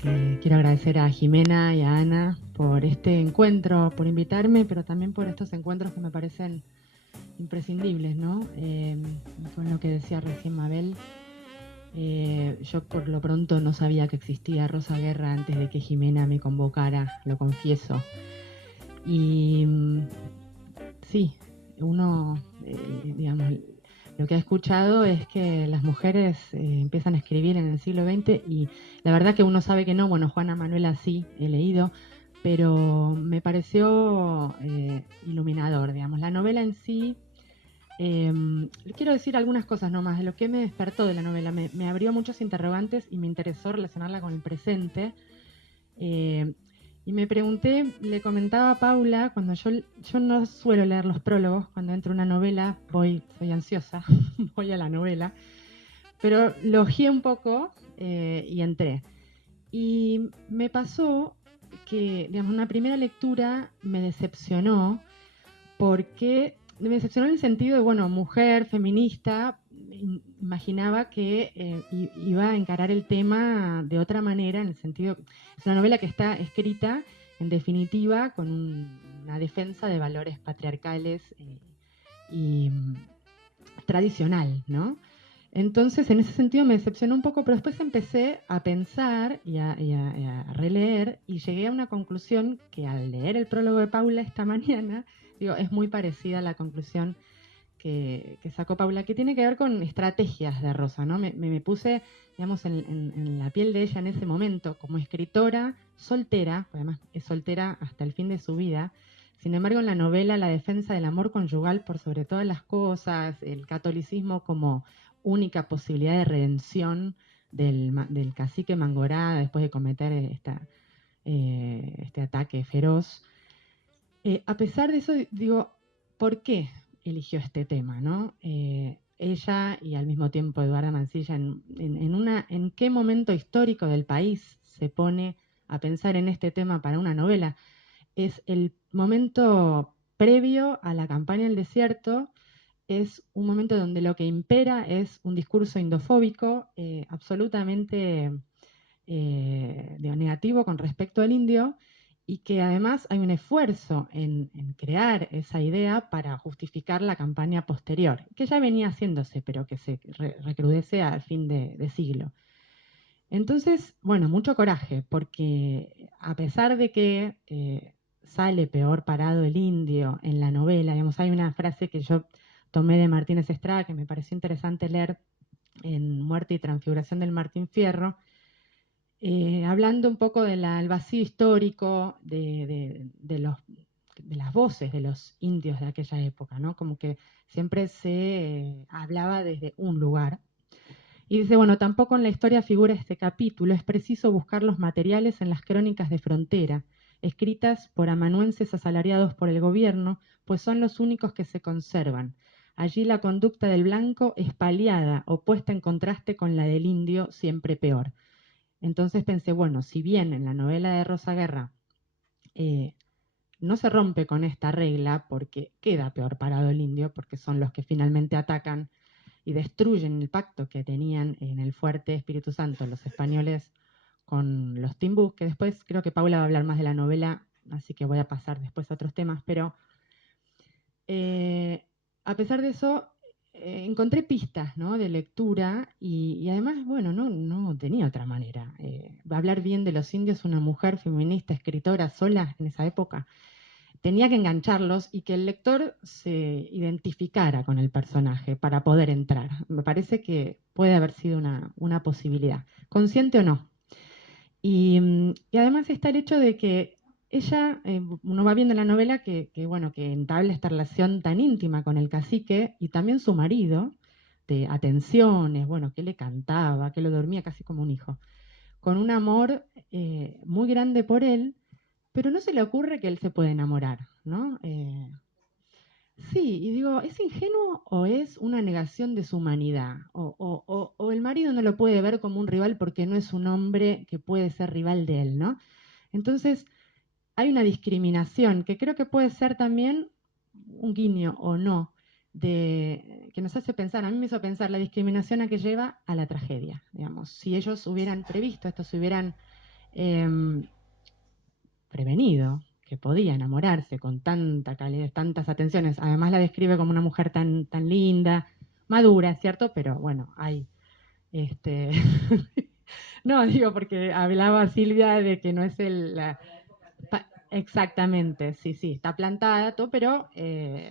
quiero agradecer a Jimena y a Ana por este encuentro, por invitarme, pero también por estos encuentros que me parecen imprescindibles, ¿no? Con lo que decía recién Mabel, yo por lo pronto no sabía que existía Rosa Guerra antes de que Jimena me convocara, lo confieso. Y sí, uno, digamos, lo que ha escuchado es que las mujeres empiezan a escribir en el siglo XX y la verdad que uno sabe que no. Bueno, Juana Manuela sí, he leído, pero me pareció iluminador, digamos. La novela en sí, eh, quiero decir algunas cosas nomás de lo que me despertó de la novela. Me abrió muchos interrogantes y me interesó relacionarla con el presente. Eh, y me pregunté, le comentaba a Paula, cuando yo no suelo leer los prólogos, cuando entro a una novela, soy ansiosa, voy a la novela, pero lo ojeé un poco y entré. Y me pasó que, digamos, una primera lectura me decepcionó, porque me decepcionó en el sentido de, bueno, mujer, feminista, imaginaba que iba a encarar el tema de otra manera, en el sentido, es una novela que está escrita, en definitiva, con una defensa de valores patriarcales y tradicional, ¿no? Entonces, en ese sentido me decepcionó un poco, pero después empecé a pensar y a releer y llegué a una conclusión que al leer el prólogo de Paula esta mañana, digo, es muy parecida a la conclusión que sacó Paula, que tiene que ver con estrategias de Rosa, ¿no? Me puse, digamos, en la piel de ella en ese momento, como escritora soltera, además es soltera hasta el fin de su vida. Sin embargo, en la novela, la defensa del amor conyugal por sobre todas las cosas, el catolicismo como única posibilidad de redención del cacique Mangorá después de cometer este ataque feroz. A pesar de eso, digo, ¿por qué eligió este tema, no? Ella y al mismo tiempo Eduarda Mansilla, ¿en qué momento histórico del país se pone a pensar en este tema para una novela? Es el momento previo a la campaña del desierto, es un momento donde lo que impera es un discurso indofóbico absolutamente negativo con respecto al indio, y que además hay un esfuerzo en crear esa idea para justificar la campaña posterior, que ya venía haciéndose, pero que se recrudece al fin de siglo. Entonces, bueno, mucho coraje, porque a pesar de que sale peor parado el indio en la novela, digamos, hay una frase que yo tomé de Martínez Estrada que me pareció interesante leer en Muerte y Transfiguración del Martín Fierro, hablando un poco del vacío histórico de las voces de los indios de aquella época, ¿no? Como que siempre se hablaba desde un lugar. Y dice, bueno, tampoco en la historia figura este capítulo, es preciso buscar los materiales en las crónicas de frontera, escritas por amanuenses asalariados por el gobierno, pues son los únicos que se conservan. Allí la conducta del blanco es paliada o puesta en contraste con la del indio, siempre peor. Entonces pensé, bueno, si bien en la novela de Rosa Guerra eh, no se rompe con esta regla porque queda peor parado el indio, porque son los que finalmente atacan y destruyen el pacto que tenían en el fuerte Espíritu Santo los españoles con los timbús, que después creo que Paula va a hablar más de la novela, así que voy a pasar después a otros temas, pero eh, a pesar de eso, encontré pistas, ¿no?, de lectura y además, bueno, no tenía otra manera. Hablar bien de los indios, una mujer feminista, escritora sola en esa época, tenía que engancharlos y que el lector se identificara con el personaje para poder entrar. Me parece que puede haber sido una posibilidad, consciente o no. Y además está el hecho de que ella, uno va viendo en la novela bueno, que entabla esta relación tan íntima con el cacique y también su marido, de atenciones, bueno, que le cantaba, que lo dormía casi como un hijo, con un amor muy grande por él, pero no se le ocurre que él se puede enamorar, ¿no? Sí, y digo, ¿es ingenuo o es una negación de su humanidad? O el marido no lo puede ver como un rival porque no es un hombre que puede ser rival de él, ¿no? Entonces, hay una discriminación que creo que puede ser también un guiño o no, que nos hace pensar, a mí me hizo pensar la discriminación a que lleva a la tragedia, digamos. Si ellos hubieran previsto esto, si hubieran em, prevenido, que podía enamorarse con tanta calidez, tantas atenciones. Además la describe como una mujer tan linda, madura, ¿cierto? Pero bueno, hay este no, digo porque hablaba Silvia de que no es exactamente, sí, sí, está plantada, todo, pero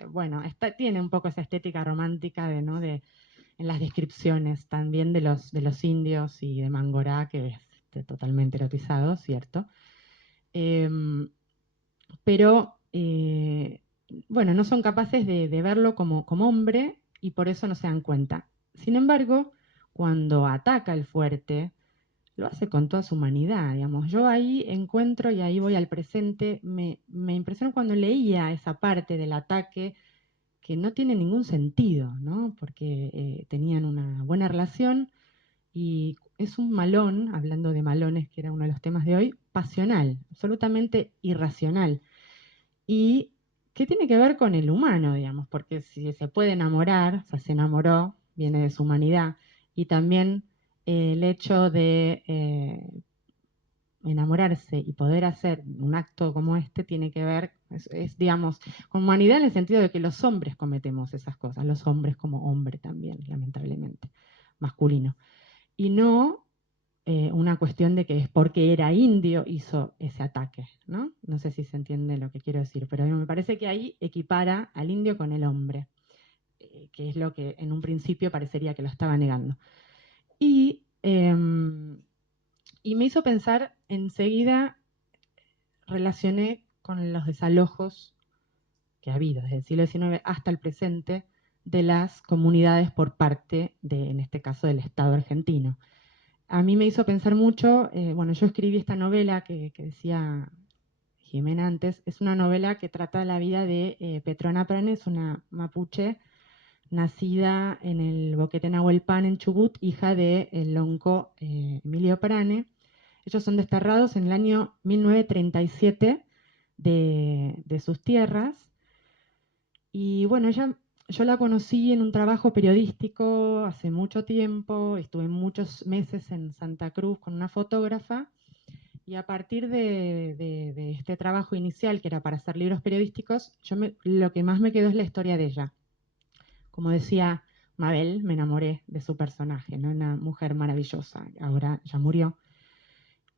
bueno, tiene un poco esa estética romántica de, ¿no? En las descripciones también de los indios y de Mangorá, que es totalmente erotizado, ¿cierto? Em, pero bueno, no son capaces de verlo como hombre y por eso no se dan cuenta. Sin embargo, cuando ataca el fuerte, lo hace con toda su humanidad, digamos. Yo ahí encuentro, y ahí voy al presente, me impresionó cuando leía esa parte del ataque que no tiene ningún sentido, ¿no? Porque tenían una buena relación y es un malón, hablando de malones, que era uno de los temas de hoy, pasional, absolutamente irracional. Y que tiene que ver con el humano, digamos, porque si se puede enamorar, o sea, se enamoró, viene de su humanidad, y también el hecho de enamorarse y poder hacer un acto como este tiene que ver, digamos, con humanidad en el sentido de que los hombres cometemos esas cosas, los hombres como hombre también, lamentablemente, masculino. Y no una cuestión de que es porque era indio hizo ese ataque, ¿no? No sé si se entiende lo que quiero decir, pero me parece que ahí equipara al indio con el hombre, que es lo que en un principio parecería que lo estaba negando. Y, y me hizo pensar enseguida, relacioné con los desalojos que ha habido desde el siglo XIX hasta el presente de las comunidades por parte de, en este caso, del Estado argentino. A mí me hizo pensar mucho, bueno, yo escribí esta novela que decía Jimena antes, es una novela que trata la vida de Petrona Pranes, una mapuche nacida en el Boquete Nahuelpan en Chubut, hija de el lonco Emilio Prane. Ellos son desterrados en el año 1937 de sus tierras. Y bueno, yo la conocí en un trabajo periodístico hace mucho tiempo, estuve muchos meses en Santa Cruz con una fotógrafa y a partir de este trabajo inicial, que era para hacer libros periodísticos, lo que más me quedó es la historia de ella. Como decía Mabel, me enamoré de su personaje, ¿no? Una mujer maravillosa, ahora ya murió.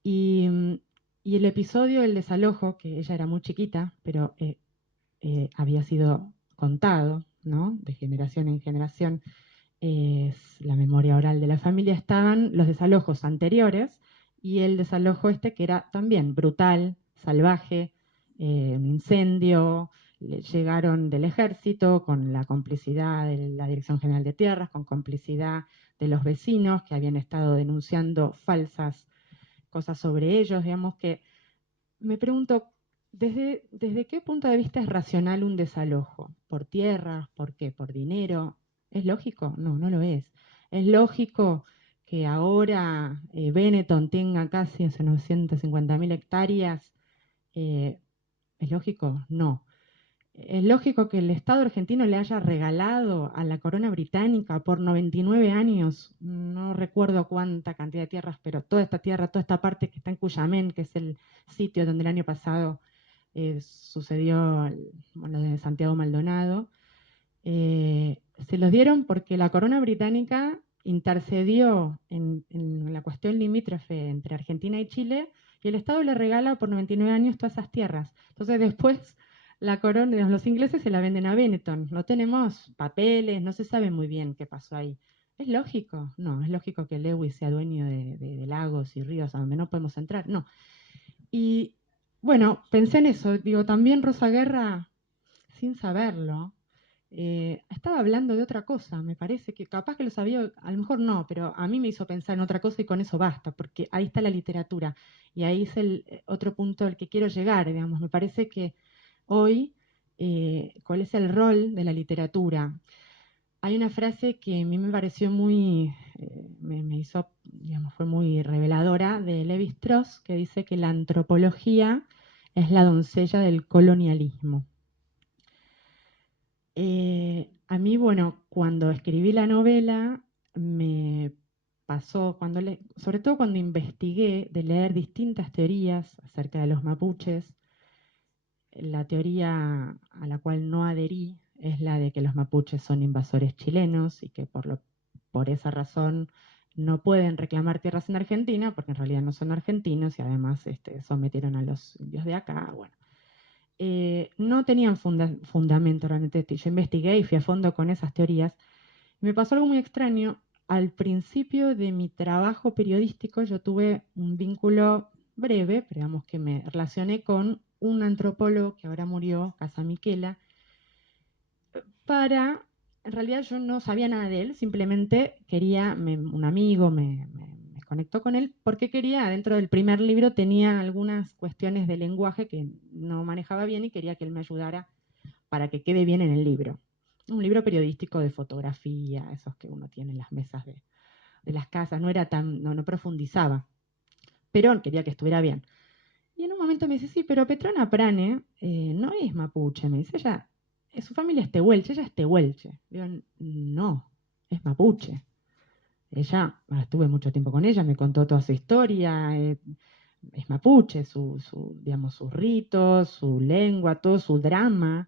Y, y el episodio del desalojo, que ella era muy chiquita, pero había sido contado, ¿no? De generación en generación, es la memoria oral de la familia, estaban los desalojos anteriores y el desalojo este que era también brutal, salvaje, un incendio, llegaron del ejército con la complicidad de la Dirección General de Tierras, con complicidad de los vecinos que habían estado denunciando falsas cosas sobre ellos, digamos que me pregunto, ¿desde qué punto de vista es racional un desalojo? ¿Por tierra? ¿Por qué? ¿Por dinero? ¿Es lógico? No, no lo es. ¿Es lógico que ahora Benetton tenga casi 950.000 hectáreas? Eh, ¿Es lógico? No. ¿Es lógico que el Estado argentino le haya regalado a la corona británica por 99 años, no recuerdo cuánta cantidad de tierras, pero toda esta tierra, toda esta parte que está en Cuyamén, que es el sitio donde el año pasado sucedió bueno, lo de Santiago Maldonado, se los dieron porque la corona británica intercedió en la cuestión limítrofe entre Argentina y Chile y el Estado le regala por 99 años todas esas tierras. Entonces después la corona, los ingleses se la venden a Benetton. No tenemos papeles, no se sabe muy bien qué pasó ahí. ¿Es lógico? No, es lógico que Lewis sea dueño de lagos y ríos a donde no podemos entrar. No. Y bueno, pensé en eso. Digo, también Rosa Guerra, sin saberlo, estaba hablando de otra cosa. Me parece que capaz que lo sabía, a lo mejor no, pero a mí me hizo pensar en otra cosa y con eso basta, porque ahí está la literatura. Y ahí es el otro punto al que quiero llegar, digamos. Me parece que hoy, ¿cuál es el rol de la literatura? Hay una frase que a mí me pareció muy, me hizo, digamos, fue muy reveladora de Levi Strauss, que dice que la antropología es la doncella del colonialismo. A mí, bueno, cuando escribí la novela, me pasó, sobre todo cuando investigué de leer distintas teorías acerca de los mapuches. La teoría a la cual no adherí es la de que los mapuches son invasores chilenos y que por esa razón no pueden reclamar tierras en Argentina, porque en realidad no son argentinos y además sometieron a los indios de acá. Bueno, no tenían fundamento realmente. Yo investigué y fui a fondo con esas teorías. Me pasó algo muy extraño. Al principio de mi trabajo periodístico yo tuve un vínculo breve, pero digamos que me relacioné con un antropólogo que ahora murió, Casamiquela, en realidad yo no sabía nada de él, simplemente un amigo me conectó con él porque quería, dentro del primer libro tenía algunas cuestiones de lenguaje que no manejaba bien y quería que él me ayudara para que quede bien en el libro. Un libro periodístico de fotografía, esos que uno tiene en las mesas de las casas, no profundizaba, pero quería que estuviera bien. Y en un momento me dice, sí, pero Petrona Prane no es mapuche, me dice, su familia es tehuelche, ella es tehuelche. Digo, no, es mapuche. Estuve mucho tiempo con ella, me contó toda su historia, es mapuche, digamos, sus ritos, su lengua, todo su drama.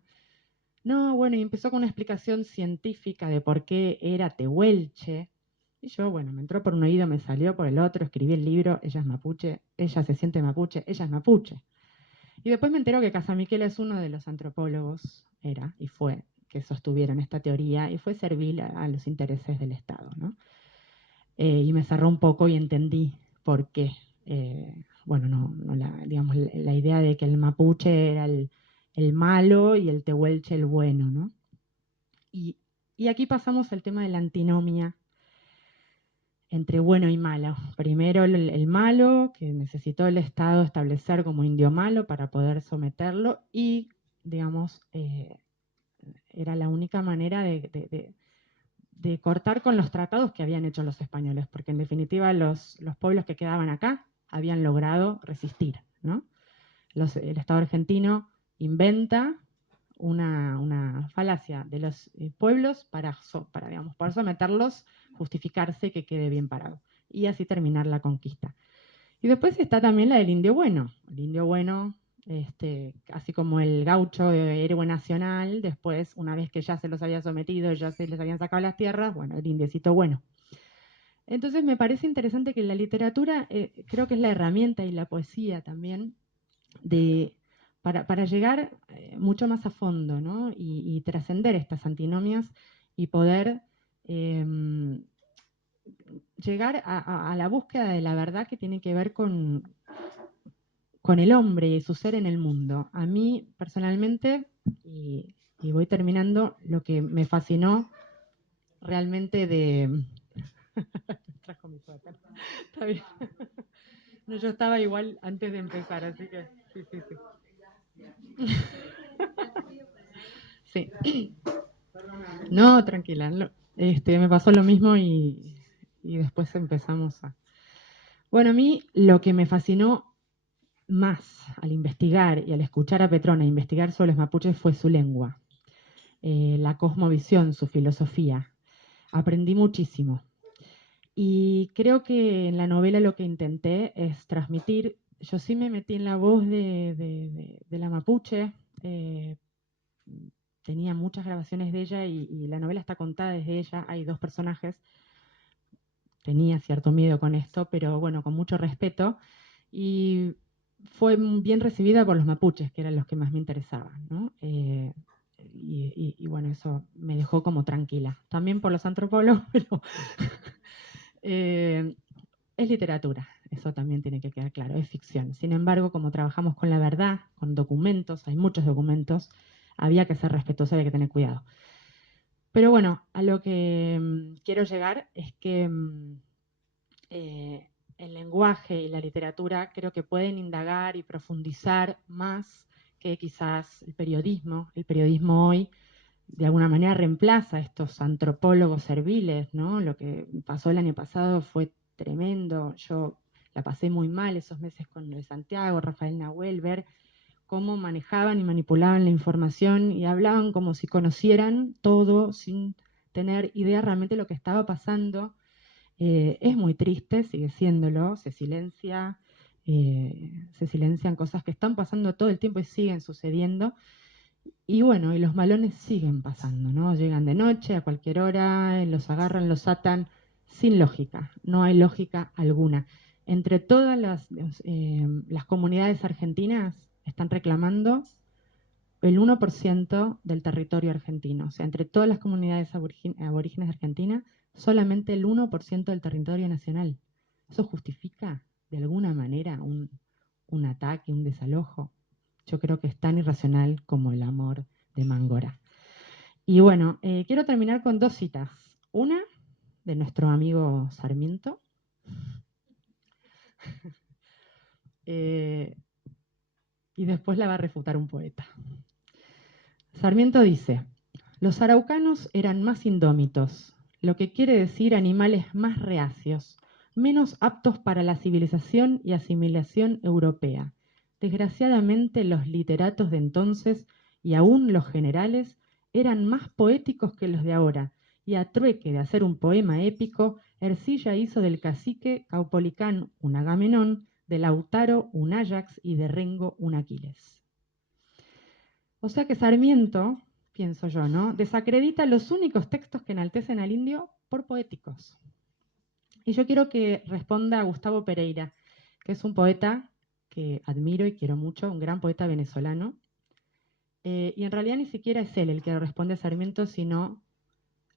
No, bueno, y empezó con una explicación científica de por qué era tehuelche. Y yo, bueno, me entró por un oído, me salió por el otro, escribí el libro, ella es mapuche, ella se siente mapuche, ella es mapuche. Y después me entero que Casamiquela es uno de los antropólogos, y fue, que sostuvieron esta teoría y fue servil a los intereses del Estado, ¿no? Y me cerró un poco y entendí por qué. Bueno, digamos, la idea de que el mapuche era el malo y el tehuelche el bueno, ¿no? Y aquí pasamos al tema de la antinomia entre bueno y malo. Primero el malo, que necesitó el Estado establecer como indio malo para poder someterlo y, digamos, era la única manera de cortar con los tratados que habían hecho los españoles, porque en definitiva los pueblos que quedaban acá habían logrado resistir, ¿no? El Estado argentino inventa una falacia de los pueblos para digamos, poder someterlos, justificarse que quede bien parado y así terminar la conquista. Y después está también la del indio bueno. El indio bueno, así como el gaucho héroe nacional, después, una vez que ya se los había sometido, ya se les habían sacado las tierras, bueno, el indiecito bueno. Entonces me parece interesante que la literatura, creo que es la herramienta y la poesía también, para llegar mucho más a fondo, ¿no? Y trascender estas antinomias y poder llegar a la búsqueda de la verdad que tiene que ver con el hombre y su ser en el mundo. A mí, personalmente, y voy terminando, lo que me fascinó realmente de... Trajo mi suéter. Está bien. No, yo estaba igual antes de empezar, así que sí, sí, sí. Sí. No, tranquila. Me pasó lo mismo y después empezamos a... Bueno, a mí lo que me fascinó más al investigar y al escuchar a Petrona investigar sobre los mapuches fue su lengua, la cosmovisión, su filosofía. Aprendí muchísimo. Y creo que en la novela lo que intenté es transmitir, yo sí me metí en la voz de la mapuche, tenía muchas grabaciones de ella y la novela está contada desde ella, hay dos personajes, tenía cierto miedo con esto, pero bueno, con mucho respeto, y fue bien recibida por los mapuches, que eran los que más me interesaban, ¿no? Y bueno, eso me dejó como tranquila. También por los antropólogos, pero eh, es literatura, eso también tiene que quedar claro, es ficción. Sin embargo, como trabajamos con la verdad, con documentos, hay muchos documentos, había que ser respetuoso, había que tener cuidado. Pero bueno, a lo que quiero llegar es que el lenguaje y la literatura creo que pueden indagar y profundizar más que quizás el periodismo. El periodismo hoy de alguna manera reemplaza a estos antropólogos serviles, ¿no? Lo que pasó el año pasado fue tremendo. Yo la pasé muy mal esos meses con el Santiago, Rafael Nahuel, ver cómo manejaban y manipulaban la información y hablaban como si conocieran todo sin tener idea realmente de lo que estaba pasando Es muy triste, sigue siéndolo, se silencian cosas que están pasando todo el tiempo y siguen sucediendo. Y bueno, y los malones siguen pasando, ¿no? Llegan de noche, a cualquier hora, los agarran, los atan, sin lógica, no hay lógica alguna. Entre todas las comunidades argentinas están reclamando el 1% del territorio argentino. O sea, entre todas las comunidades aborígenes de Argentina, solamente el 1% del territorio nacional. ¿Eso justifica de alguna manera un ataque, un desalojo? Yo creo que es tan irracional como el amor de Mangora. Y bueno, quiero terminar con dos citas. Una de nuestro amigo Sarmiento. Y después la va a refutar un poeta. Sarmiento dice, los araucanos eran más indómitos, lo que quiere decir animales más reacios, menos aptos para la civilización y asimilación europea. Desgraciadamente los literatos de entonces, y aún los generales, eran más poéticos que los de ahora, y a trueque de hacer un poema épico, Ercilla hizo del cacique Caupolicán un Agamenón, de Lautaro un Áyax y de Rengo un Aquiles. O sea que Sarmiento, pienso yo, ¿no?, desacredita los únicos textos que enaltecen al indio por poéticos. Y yo quiero que responda a Gustavo Pereira, que es un poeta que admiro y quiero mucho, un gran poeta venezolano. Y en realidad ni siquiera es él el que responde a Sarmiento, sino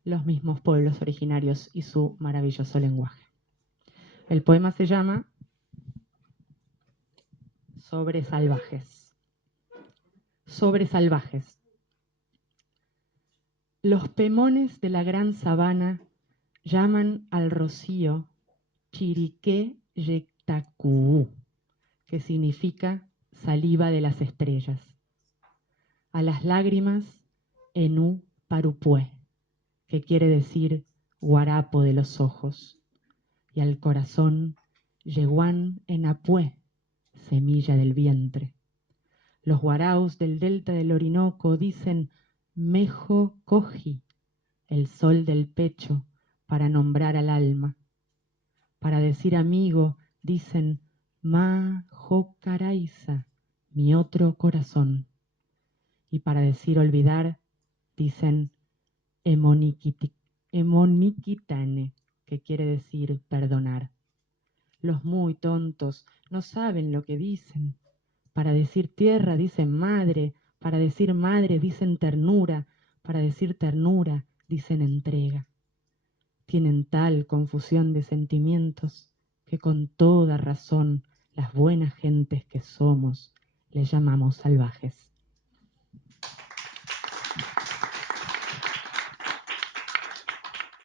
los mismos pueblos originarios y su maravilloso lenguaje. El poema se llama Sobre salvajes. Sobre salvajes. Los pemones de la gran sabana llaman al rocío Chiriqué Yectacuú, que significa saliva de las estrellas. A las lágrimas Enú Parupué, que quiere decir guarapo de los ojos. Y al corazón Yeguán Enapué, semilla del vientre. Los guaraos del delta del Orinoco dicen Mejo Coji, el sol del pecho, para nombrar al alma. Para decir amigo, dicen Ma Jocaraiza, mi otro corazón. Y para decir olvidar, dicen Emoniquitane, que quiere decir perdonar. Los muy tontos no saben lo que dicen. Para decir tierra dicen madre, para decir madre dicen ternura, para decir ternura dicen entrega. Tienen tal confusión de sentimientos que con toda razón las buenas gentes que somos les llamamos salvajes.